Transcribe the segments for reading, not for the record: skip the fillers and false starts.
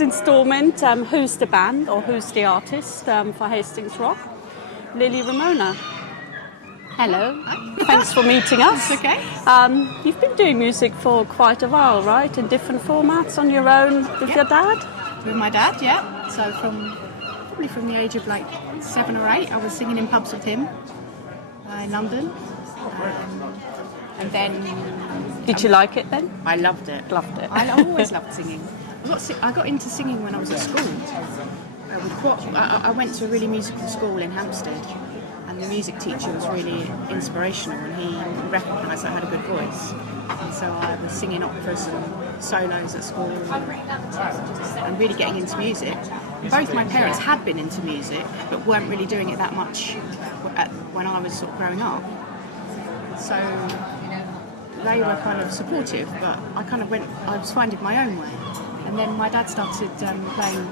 this instalment, who's the band or who's the artist for Hastings Rock? Lilly Ramona. Hello. Thanks for meeting us. It's okay. You've been doing music for quite a while, right? In different formats on your own with your dad? With my dad, yeah. So probably from the age of like 7 or 8, I was singing in pubs with him in London. And then... Did you like it then? I loved it. Loved it. I always loved singing. I got into singing when I was at school. I went to a really musical school in Hampstead, and the music teacher was really inspirational, and he recognised I had a good voice. And so I was singing operas and solos at school and really getting into music. Both my parents had been into music, but weren't really doing it that much when I was sort of growing up. So they were kind of supportive, but I was finding my own way. And then my dad started playing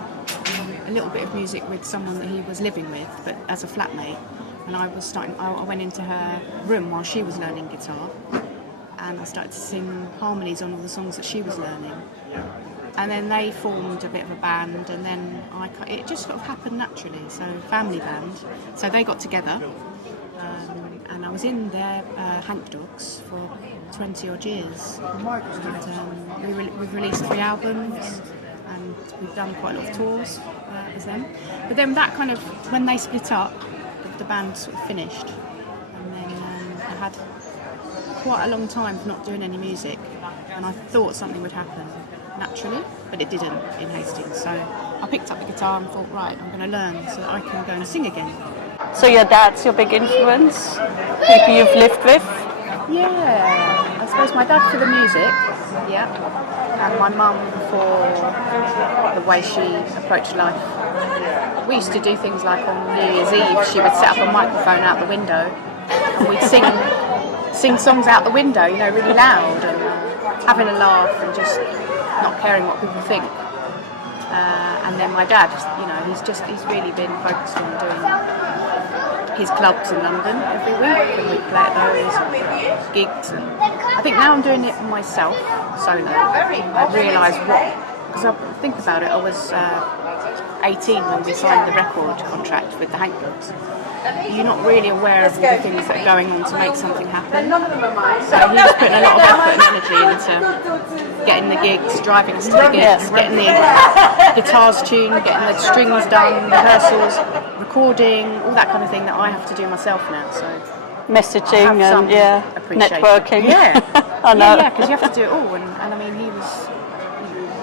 a little bit of music with someone that he was living with, but as a flatmate. And I went into her room while she was learning guitar, and I started to sing harmonies on all the songs that she was learning. And then they formed a bit of a band, and then it just sort of happened naturally. So family band. So they got together, and I was in their Hank Dogs for 20 odd years. And we've released 3 albums, and we've done quite a lot of tours with them. But then that kind of, when they split up, the band sort of finished, and then I had quite a long time for not doing any music, and I thought something would happen naturally, but it didn't in Hastings. So I picked up the guitar and thought, right, I'm going to learn so that I can go and sing again. So your dad's your big influence? People you've lived with? Yeah, I suppose my dad for the music, yeah, and my mum for the way she approached life. We used to do things like on New Year's Eve, she would set up a microphone out the window, and we'd sing songs out the window, you know, really loud, and having a laugh and just not caring what people think. And then my dad, you know, he's really been focused on doing his clubs in London every week, and we play at those gigs. And I think now I'm doing it myself, solo. I realise because I think about it, I was 18 when we signed the record contract with the Hank Dogs. You're not really aware of all the things that are going on to make something happen. So he was putting a lot of effort and energy into getting the gigs, driving us to the gigs, getting the guitars tuned, getting the strings done, rehearsals, recording, all that kind of thing that I have to do myself now. So messaging and networking. Yeah, I know. Yeah, because you have to do it all. And I mean,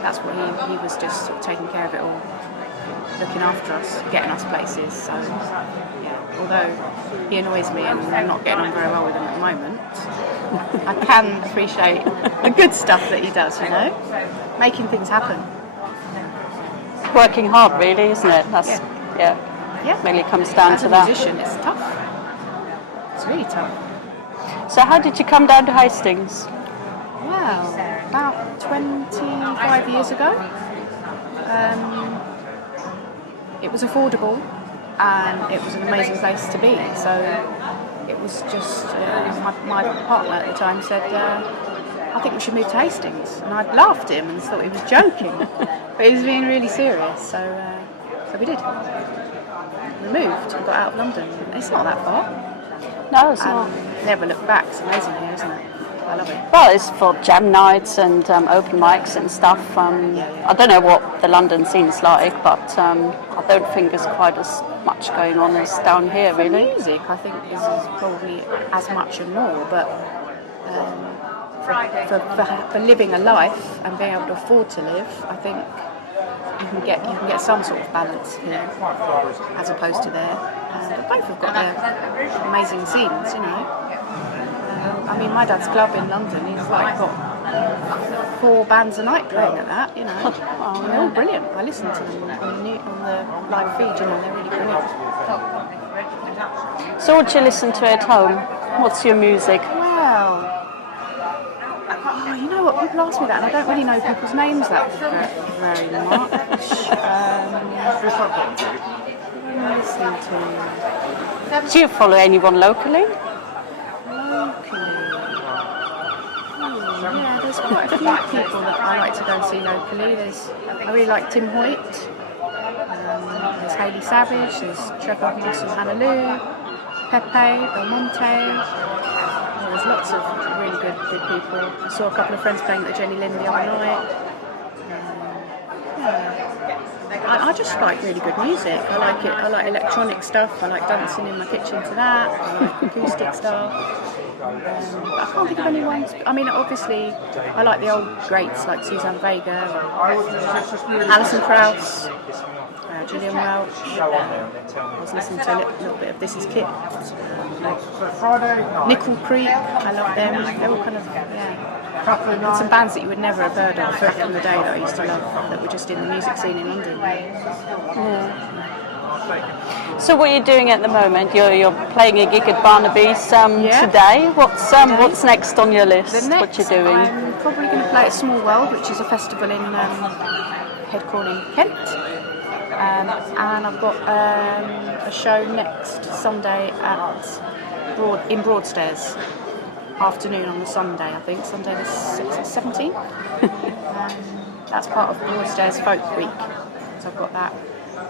that's what he was just sort of taking care of it all, looking after us, getting us places. So yeah, although he annoys me and I'm not getting on very well with him at the moment, I can appreciate the good stuff that he does, you know, making things happen. Working hard, really, isn't it? That's yeah. Really comes down to that. As a musician, it's tough. It's really tough. So how did you come down to Hastings? Well, about 25 years ago. It was affordable, and it was an amazing place to be. So it was just my partner at the time said, "I think we should move to Hastings," and I laughed at him and thought he was joking, but he was being really serious. So we did. We moved and got out of London. It's not that far. No, it's not. Never look back. It's amazing here, isn't it? I love it. Well, it's for jam nights and open mics and stuff. I don't know what the London scene's like, but I don't think there's quite as much going on as down here, really. For music, I think this is probably as much and more, but for living a life and being able to afford to live, I think you can get some sort of balance here as opposed to there. But both have got their amazing scenes, you know. I mean, my dad's club in London, he's like got 4 bands a night playing at that, you know. And they're all brilliant. I listen to them on the live feed, you know, they're really brilliant. So what do you listen to at home? What's your music? Well, you know what, people ask me that and I don't really know people's names that very much. Listening to... Do you follow anyone locally? Yeah, there's quite a few people that I like to go and see locally. I really like Tim Hoyt. There's Hayley Savage. There's Trevor Moss and Hannah Lou, Pepe, Belmonte. There's lots of really good people. I saw a couple of friends playing at the Jenny Lynn the other night. I just like really good music. I like it. I like electronic stuff. I like dancing in my kitchen to that. I like acoustic stuff. But I can't think of anyone. I mean, obviously, I like the old greats like Suzanne Vega, Alison Krauss, Julian Welch. I was listening to a little bit of This Is Kit. Nickel Creek, I love them. They're all kind of, and some bands that you would never have heard of back in the day that I used to love, that were just in the music scene in London. So what are you doing at the moment? You're playing a gig at Barnaby's today. What's next on your list? What you're doing? I'm probably going to play at Small World, which is a festival in Headcorn in Kent. And I've got a show next Sunday in Broadstairs, afternoon on the Sunday, I think, Sunday the 17th. That's part of Broadstairs Folk Week, so I've got that.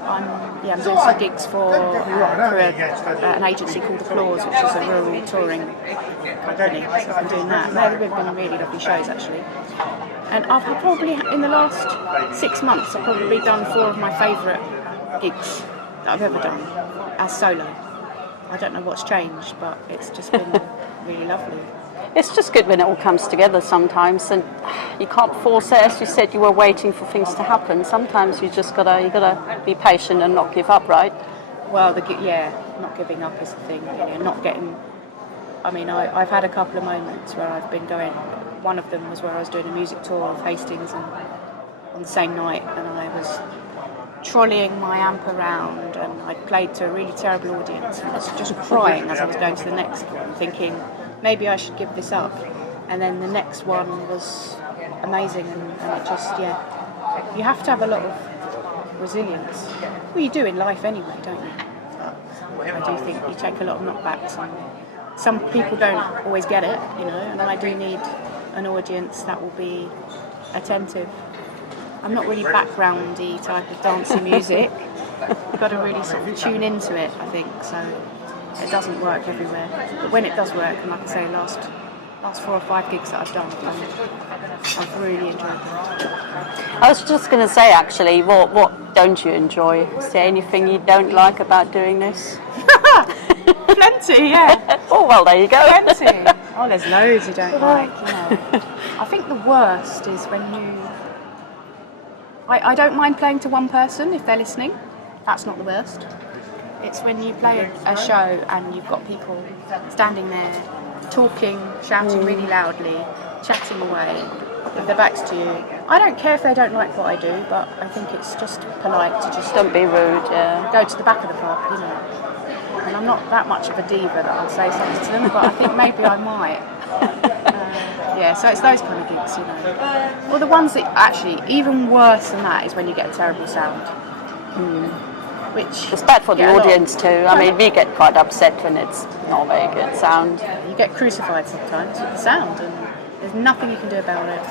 I'm doing some gigs for an agency called Applause, which is a rural touring company, so I've been doing that. They've been really lovely shows, actually. And I've probably, in the last 6 months, I've probably done 4 of my favourite gigs that I've ever done as solo. I don't know what's changed, but it's just been really lovely. It's just good when it all comes together sometimes, and you can't force it. As you said, you were waiting for things to happen. Sometimes you gotta be patient and not give up, right? Well, not giving up is the thing. Not getting. I mean, I've had a couple of moments where I've been going. One of them was where I was doing a music tour of Hastings, and on the same night, and I was trolleying my amp around, and I played to a really terrible audience, and I was just crying as I was going to the next one, thinking maybe I should give this up. And then the next one was amazing, and it just, you have to have a lot of resilience. Well, you do in life anyway, don't you? But I do think you take a lot of knockbacks, and some people don't always get it, and I do need an audience that will be attentive. I'm not really backgroundy type of dancey music. You've got to really sort of tune into it, I think, so it doesn't work everywhere. But when it does work, and like I say, last 4 or 5 gigs that I've done, I've really enjoyed them. I was just going to say, actually, what don't you enjoy? Is there anything you don't like about doing this? Plenty, yeah. Oh, well, there you go. Plenty. Oh, there's loads you don't like, I think the worst is when you... I don't mind playing to one person if they're listening. That's not the worst. It's when you play a show and you've got people standing there talking, shouting really loudly, chatting away with their backs to you. I don't care if they don't like what I do, but I think it's just polite to just... Don't be rude, go to the back of the pub, And I'm not that much of a diva that I'll say something to them, but I think maybe I might. So it's those kind of gigs, Or the ones that actually, even worse than that, is when you get a terrible sound. Which it's bad for the audience too. I mean, we get quite upset when it's not very good sound. You get crucified sometimes with the sound, and there's nothing you can do about it.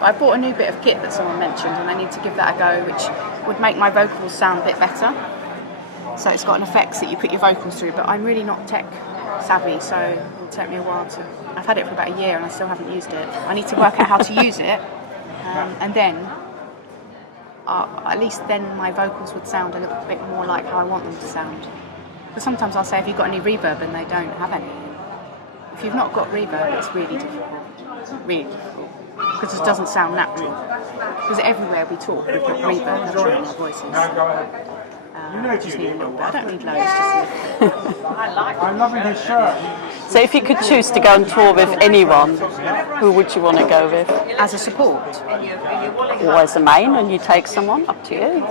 I bought a new bit of kit that someone mentioned, and I need to give that a go, which would make my vocals sound a bit better. So it's got an effects that you put your vocals through, but I'm really not tech savvy, so it will take me a while to... I've had it for about a year and I still haven't used it. I need to work out how to use it, and then at least then my vocals would sound a little bit more like how I want them to sound. Because sometimes I'll say, have you got any reverb, and they don't have any. If you've not got reverb, it's really difficult. Really difficult. Because it doesn't sound natural. Because everywhere we talk, we've got reverb natural in our voices. Just need a little bit. I don't need loads, just a little bit. I'm loving his shirt. So if you could choose to go on tour with anyone, who would you want to go with? As a support? Or as a main, and you take someone? Up to you.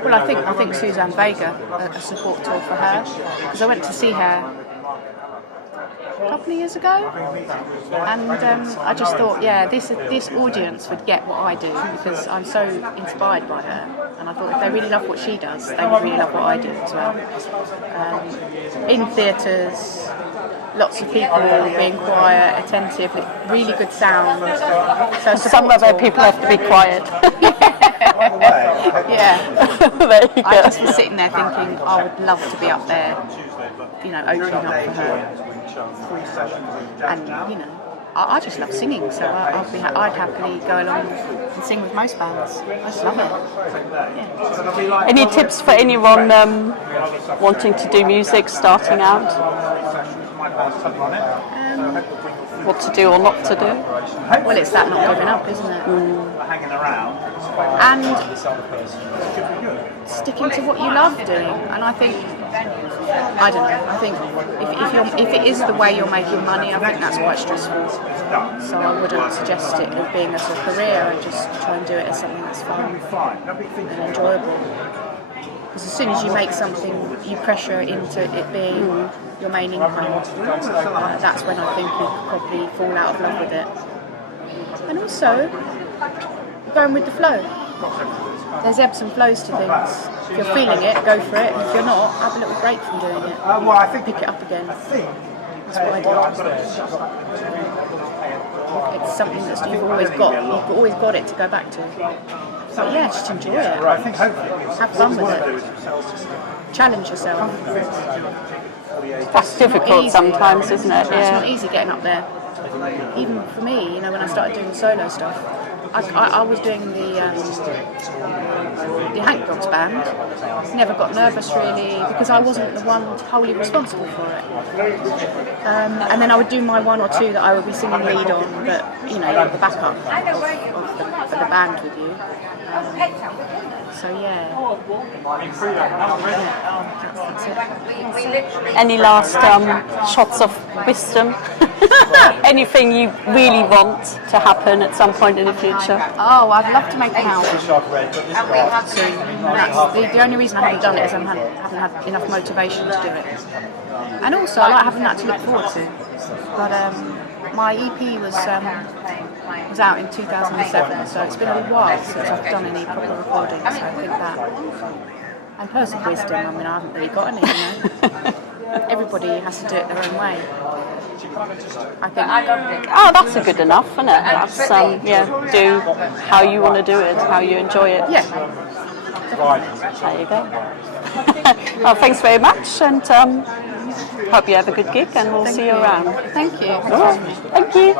Well, I think Suzanne Vega, a support tour for her. Because I went to see her a couple of years ago, and I just thought, yeah, this audience would get what I do because I'm so inspired by her, and I thought if they really love what she does, they would really love what I do as well. In theatres, lots of people being quiet, attentive, really good sound. So some other people have to be quiet. Yeah. There you go. I just was sitting there thinking, I would love to be up there, you know, opening up for her. And, you know, I just love singing, so I'd happily go along and sing with most bands. I just love it. Yeah. Any tips for anyone wanting to do music, starting out? What to do or not to do? Well, it's that not giving up, isn't it? And sticking to what you love doing. And I think, I don't know, I think if it is the way you're making money, I think that's quite stressful. So I wouldn't suggest it as being as a career, and just try and do it as something that's fun and enjoyable. Because as soon as you make something, you pressure into it being your main income. That's when I think you could probably fall out of love with it. And also, going with the flow. There's ebbs and flows to things. If you're feeling it, go for it. And if you're not, have a little break from doing it. Pick it up again. That's what I do. It's something that you've always got. You've always got it to go back to. But yeah, just enjoy it. Have fun with it. Challenge yourself. That's difficult sometimes, isn't it? It's not easy getting up there. Even for me, you know, when I started doing solo stuff, I was doing the Hank Dogs band. Never got nervous really because I wasn't the one wholly responsible for it. And then I would do my one or two that I would be singing lead on, but you know, the backup of the band with you. So yeah, that's it. Any last shots of wisdom? Anything you really want to happen at some point in the future? Oh, I'd love to make an album soon. That's the only reason I haven't done it is I haven't had enough motivation to do it. And also, I like having that to look forward to. But my EP was out in 2007, so it's been a while since I've done any proper recordings. So I think that, and personal wisdom, I mean, I haven't really got any, you know. Everybody has to do it their own way. I think. Oh, that's a good enough, isn't it? That's do how you want to do it, how you enjoy it. Yeah. There you go. Well, thanks very much, and hope you have a good gig, and we'll see you around. Thank you. Thank you.